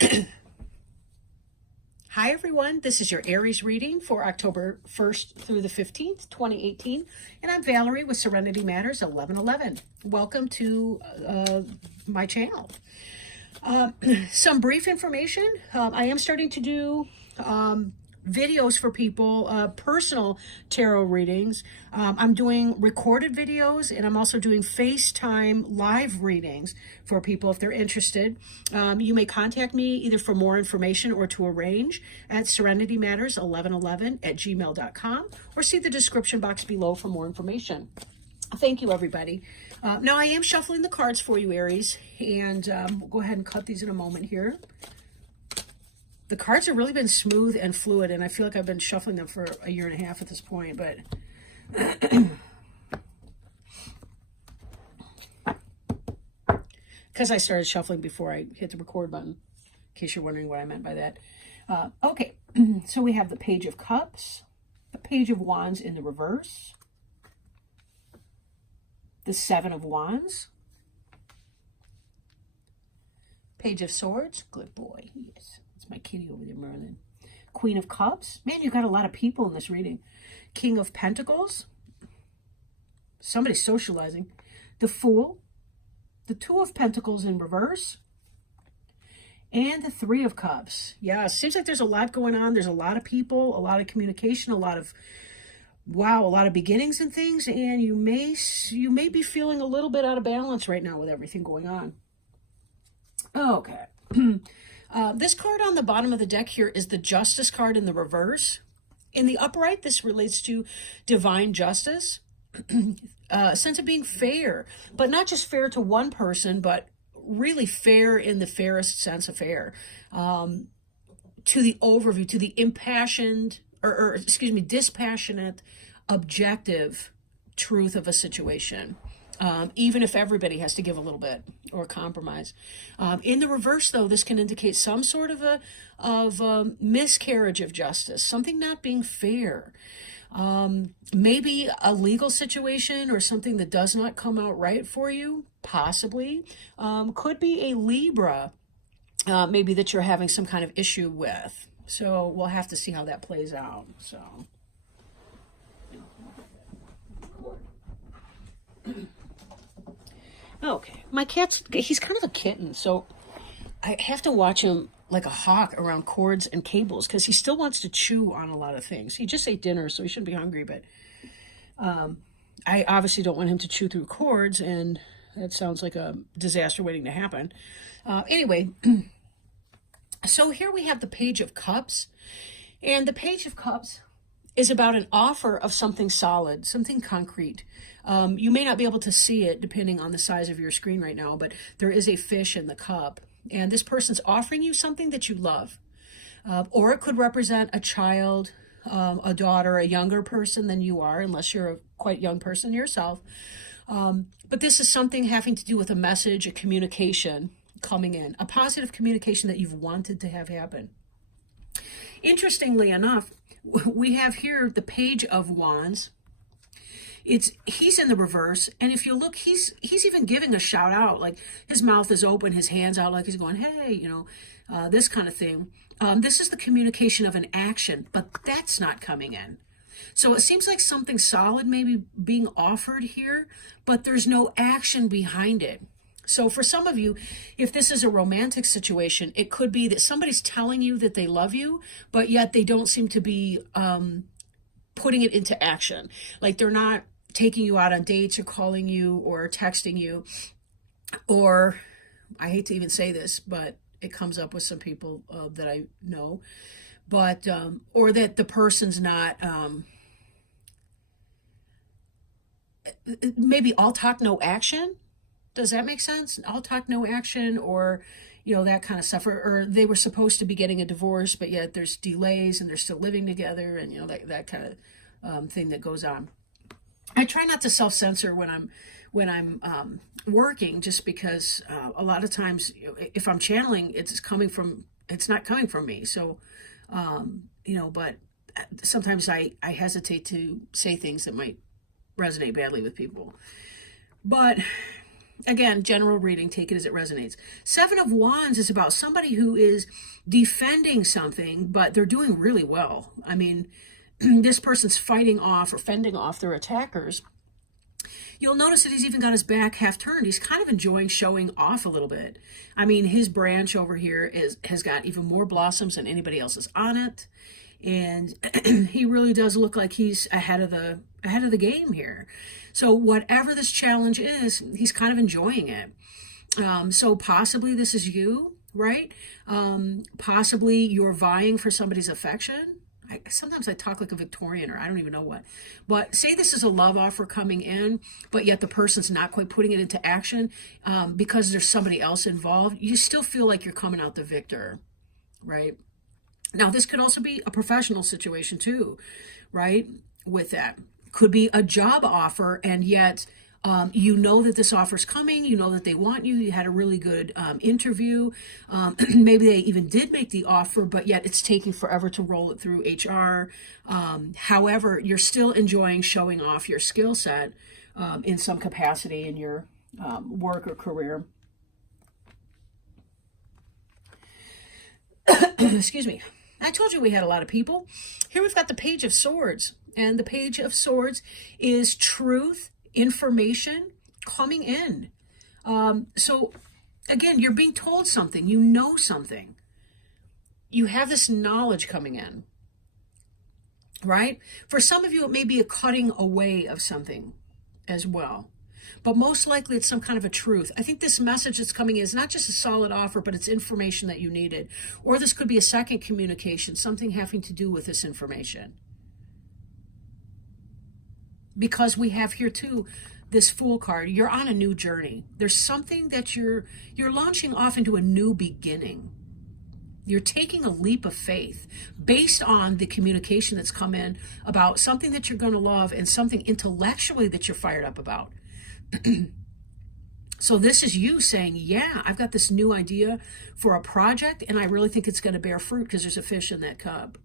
Hi everyone, this is your Aries reading for October 1st through the 15th, 2018, and I'm Valerie with Serenity Matters 1111. Welcome to my channel. Some brief information. I am starting to do videos for people, personal tarot readings. I'm doing recorded videos, and I'm also doing FaceTime live readings for people if they're interested. You may contact me either for more information or to arrange at serenitymatters1111@gmail.com, or see the description box below for more information. Thank you, everybody. Now, I am shuffling the cards for you, Aries, and we'll go ahead and cut these in a moment here. The cards have really been smooth and fluid, and I feel like I've been shuffling them for a year and a half at this point, but because I started shuffling before I hit the record button, in case you're wondering what I meant by that. Okay, so we have the Page of Cups, the Page of Wands in the reverse, the Seven of Wands, Page of Swords, good boy, yes. My kitty over there, Merlin. Queen of Cups. Man, you got a lot of people in this reading. King of Pentacles. Somebody's socializing. The Fool. The Two of Pentacles in reverse. And the Three of Cups. Yeah, it seems like there's a lot going on. There's a lot of people, a lot of communication, a lot of, wow, a lot of beginnings and things. And you may be feeling a little bit out of balance right now with everything going on. Okay. This card on the bottom of the deck here is the Justice card in the reverse. In the upright, this relates to divine justice, a sense of being fair, but not just fair to one person, but really fair in the fairest sense of fair. To the overview, to the impassioned, or excuse me, dispassionate, objective truth of a situation. Even if everybody has to give a little bit or compromise. In the reverse, though, this can indicate some sort of a miscarriage of justice, something not being fair. Maybe a legal situation or something that does not come out right for you, possibly. Could be a Libra, maybe that you're having some kind of issue with. So we'll have to see how that plays out. So. Okay, my cat's, he's kind of a kitten, so I have to watch him like a hawk around cords and cables because he still wants to chew on a lot of things. He just ate dinner, so he shouldn't be hungry, but I obviously don't want him to chew through cords, and that sounds like a disaster waiting to happen. Anyway, so here we have the Page of Cups, and the Page of Cups is about an offer of something solid, something concrete. You may not be able to see it depending on the size of your screen right now, but there is a fish in the cup, and this person's offering you something that you love. Or it could represent a child, a daughter, a younger person than you are, unless you're a quite young person yourself. But this is something having to do with a message, a communication coming in, a positive communication that you've wanted to have happen. Interestingly enough, we have here the Page of Wands. He's in the reverse, and if you look, he's even giving a shout out, like his mouth is open, his hands out, like he's going, hey, you know, this kind of thing. This is the communication of an action, but that's not coming in. So it seems like something solid may be being offered here, but there's no action behind it. So for some of you, if this is a romantic situation, it could be that somebody's telling you that they love you, but yet they don't seem to be putting it into action. Like they're not taking you out on dates or calling you or texting you, or I hate to even say this, but it comes up with some people that I know, but or that the person's not maybe all talk, no action. Does that make sense? All talk, no action, or, you know, that kind of stuff. Or they were supposed to be getting a divorce, but yet there's delays and they're still living together, and, you know, that kind of thing that goes on. I try not to self-censor when I'm working, just because a lot of times, if I'm channeling, it's not coming from me. So, you know, but sometimes I hesitate to say things that might resonate badly with people. But Again, general reading, take it as it resonates. Seven of Wands is about somebody who is defending something, but they're doing really well. I mean, this person's fighting off or fending off their attackers. You'll notice that he's even got his back half turned. He's kind of enjoying showing off a little bit. I mean, his branch over here has got even more blossoms than anybody else's on it. And he really does look like he's ahead of the game here. So whatever this challenge is, he's kind of enjoying it. So possibly this is you, right? Possibly you're vying for somebody's affection. Sometimes I talk like a Victorian, or I don't even know what. But say this is a love offer coming in, but yet the person's not quite putting it into action because there's somebody else involved. You still feel like you're coming out the victor, right? Now, this could also be a professional situation too, right? With that. Could be a job offer, and yet you know that this offer's coming. You know that they want you. You had a really good interview. Maybe they even did make the offer, but yet it's taking forever to roll it through HR. However, you're still enjoying showing off your skill set in some capacity in your work or career. Excuse me. I told you we had a lot of people. Here we've got the Page of Swords. And the Page of Swords is truth, information coming in. So again, you're being told something. You know something. You have this knowledge coming in. Right? For some of you, it may be a cutting away of something as well. But most likely it's some kind of a truth. I think this message that's coming in is not just a solid offer, but it's information that you needed. Or this could be a second communication, something having to do with this information. Because we have here too, this Fool card. You're on a new journey. There's something that you're launching off into a new beginning. You're taking a leap of faith based on the communication that's come in about something that you're going to love and something intellectually that you're fired up about. So this is you saying, yeah, I've got this new idea for a project and I really think it's going to bear fruit because there's a fish in that cup.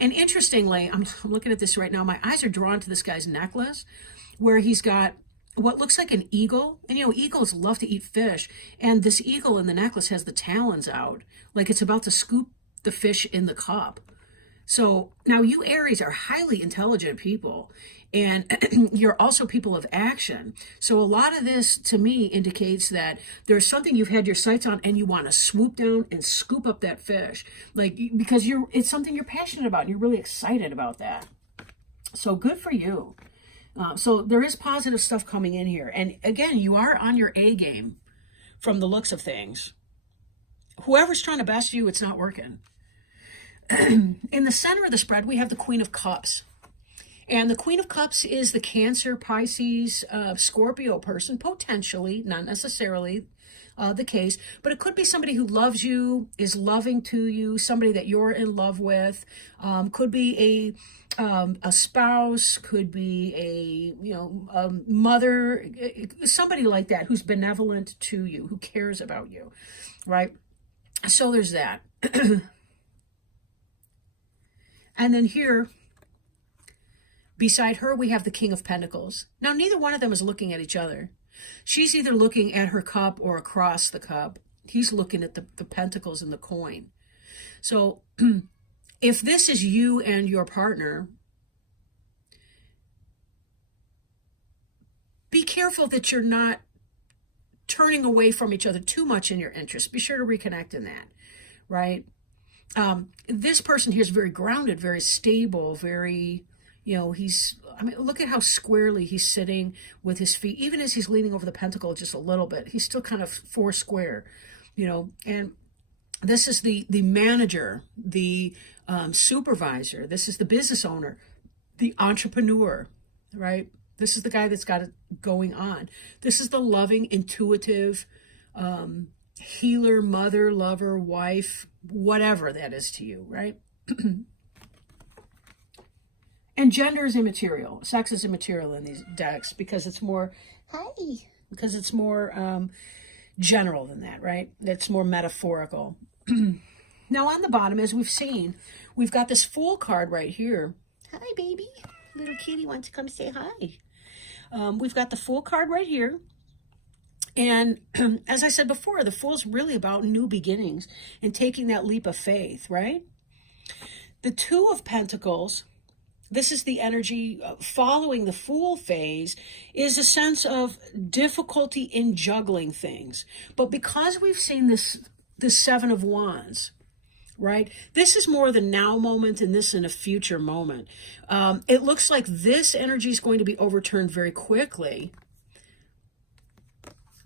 And interestingly, I'm looking at this right now. My eyes are drawn to this guy's necklace where he's got what looks like an eagle. And, you know, eagles love to eat fish. And this eagle in the necklace has the talons out, like it's about to scoop the fish in the cup. So now you Aries are highly intelligent people, and you're also people of action. So a lot of this to me indicates that there's something you've had your sights on and you want to swoop down and scoop up that fish, like, because it's something you're passionate about and you're really excited about that. So good for you. So there is positive stuff coming in here. And again, you are on your A game from the looks of things. Whoever's trying to best you, it's not working. In the center of the spread, we have the Queen of Cups. And the Queen of Cups is the Cancer, Pisces, Scorpio person, potentially, not necessarily the case, but it could be somebody who loves you, is loving to you, somebody that you're in love with, could be a spouse, could be a mother, somebody like that who's benevolent to you, who cares about you, right? So there's that. And then here, beside her, we have the King of Pentacles. Now, neither one of them is looking at each other. She's either looking at her cup or across the cup. He's looking at the pentacles and the coin. So if this is you and your partner, be careful that you're not turning away from each other too much in your interest. Be sure to reconnect in that, right? This person here is very grounded, very stable, very, look at how squarely he's sitting with his feet. Even as he's leaning over the pentacle just a little bit, he's still kind of four square, and this is the manager, the supervisor. This is the business owner, the entrepreneur, right? This is the guy that's got it going on. This is the loving, intuitive, healer, mother, lover, wife, whatever that is to you, right? And gender is immaterial. Sex is immaterial in these decks because it's more, general than that, right? It's more metaphorical. Now on the bottom, as we've seen, we've got this Fool card right here. Hi, baby. Little kitty wants to come say hi. We've got the Fool card right here. And as I said before, the Fool's really about new beginnings and taking that leap of faith, right? The Two of Pentacles, this is the energy following the Fool phase, is a sense of difficulty in juggling things. But because we've seen this Seven of Wands, right? This is more the now moment and this in a future moment. It looks like this energy is going to be overturned very quickly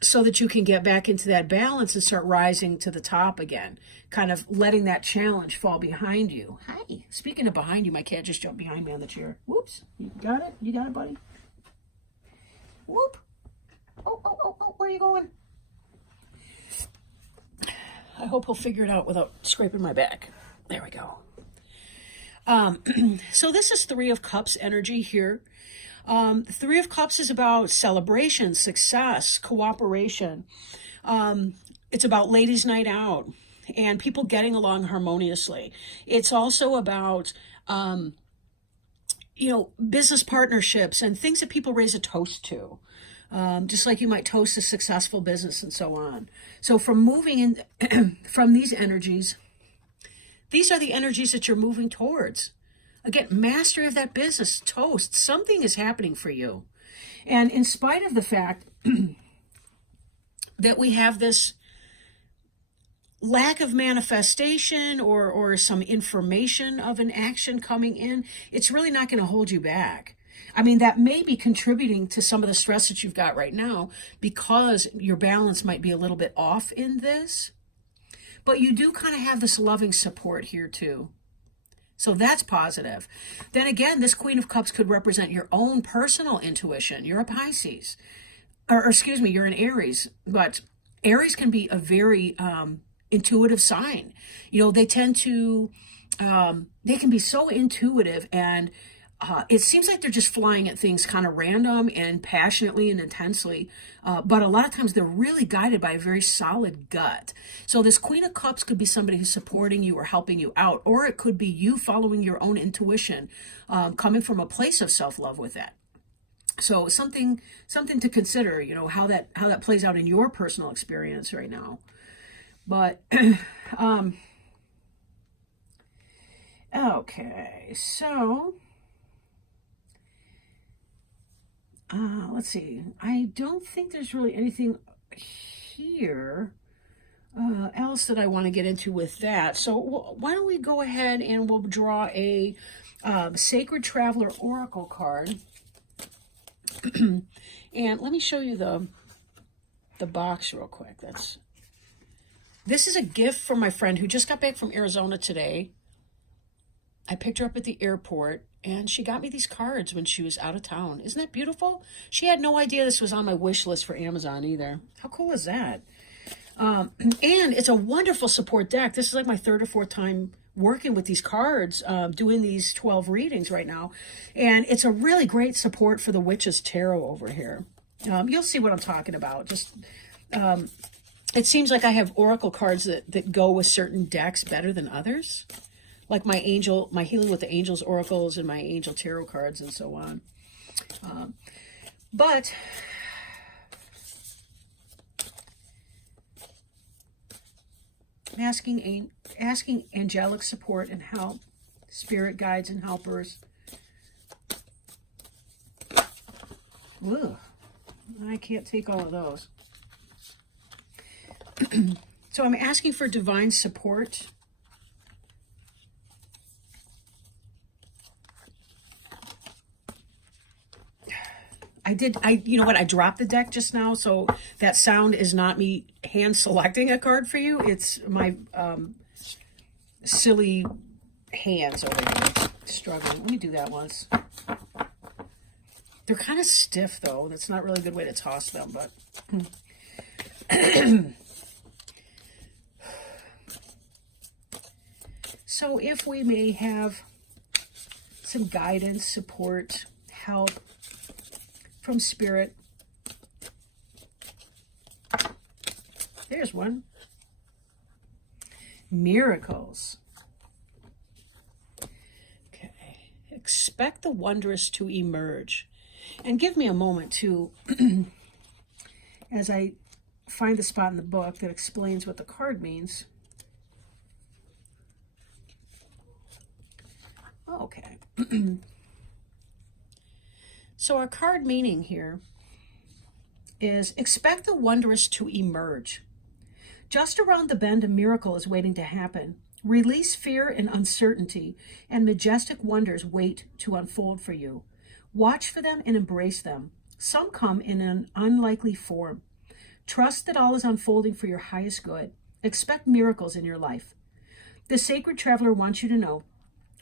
so that you can get back into that balance and start rising to the top again, kind of letting that challenge fall behind you. Hi. Speaking of behind you, my cat just jumped behind me on the chair. Whoops. You got it? You got it, buddy? Whoop. Oh, oh, oh, oh, where are you going? I hope he'll figure it out without scraping my back. There we go. So this is Three of Cups energy here. Three of Cups is about celebration, success, cooperation. It's about ladies' night out and people getting along harmoniously. It's also about, business partnerships and things that people raise a toast to. Just like you might toast a successful business and so on. So from moving in from these energies, these are the energies that you're moving towards. Again, mastery of that business, toast, something is happening for you. And in spite of the fact that we have this lack of manifestation or some information of an action coming in, it's really not going to hold you back. I mean, that may be contributing to some of the stress that you've got right now because your balance might be a little bit off in this. But you do kind of have this loving support here too. So that's positive. Then again, this Queen of Cups could represent your own personal intuition. You're a Pisces. Or excuse me, you're an Aries. But Aries can be a very intuitive sign. You know, they tend to, they can be so intuitive and it seems like they're just flying at things kind of random and passionately and intensely. But a lot of times they're really guided by a very solid gut. So this Queen of Cups could be somebody who's supporting you or helping you out, or it could be you following your own intuition, coming from a place of self-love with that. So something to consider, you know, how that plays out in your personal experience right now. But okay, so let's see. I don't think there's really anything here else that I want to get into with that. So why don't we go ahead and we'll draw a Sacred Traveler Oracle card. And let me show you the box real quick. This is a gift from my friend who just got back from Arizona today. I picked her up at the airport, and she got me these cards when she was out of town. Isn't that beautiful? She had no idea this was on my wish list for Amazon either. How cool is that? And it's a wonderful support deck. This is like my third or fourth time working with these cards, doing these 12 readings right now. And it's a really great support for the Witch's Tarot over here. You'll see what I'm talking about. Just it seems like I have oracle cards that go with certain decks better than others. Like my Healing with the Angels oracles and my angel tarot cards and so on. But I'm asking angelic support and help, spirit guides and helpers. Ugh, I can't take all of those. So I'm asking for divine support. You know what, I dropped the deck just now, so that sound is not me hand selecting a card for you. It's my silly hands over here struggling. Let me do that once. They're kind of stiff, though. That's not really a good way to toss them, but... So if we may have some guidance, support, help from Spirit. There's one. Miracles. Okay. Expect the wondrous to emerge. And give me a moment to, as I find the spot in the book that explains what the card means. Okay. So our card meaning here is expect the wondrous to emerge. Just around the bend, a miracle is waiting to happen. Release fear and uncertainty, and majestic wonders wait to unfold for you. Watch for them and embrace them. Some come in an unlikely form. Trust that all is unfolding for your highest good. Expect miracles in your life. The sacred traveler wants you to know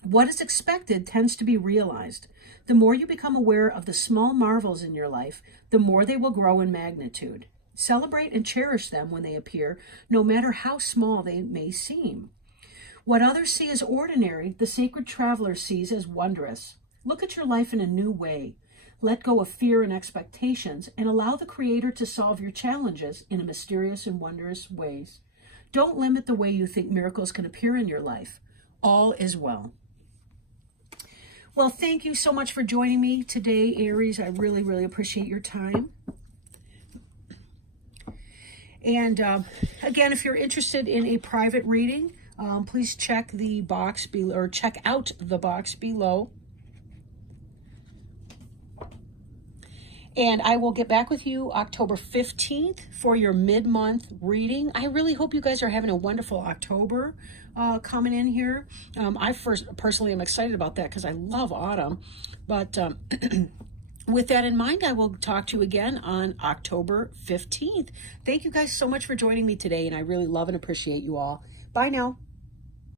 what is expected tends to be realized. The more you become aware of the small marvels in your life, the more they will grow in magnitude. Celebrate and cherish them when they appear, no matter how small they may seem. What others see as ordinary, the sacred traveler sees as wondrous. Look at your life in a new way. Let go of fear and expectations and allow the Creator to solve your challenges in mysterious and wondrous ways. Don't limit the way you think miracles can appear in your life. All is well. Well, thank you so much for joining me today, Aries. I really, really appreciate your time. And again, if you're interested in a private reading, please check the box below, or check out the box below. And I will get back with you October 15th for your mid-month reading. I really hope you guys are having a wonderful October coming in here. I personally am excited about that because I love autumn. But with that in mind, I will talk to you again on October 15th. Thank you guys so much for joining me today, and I really love and appreciate you all. Bye now.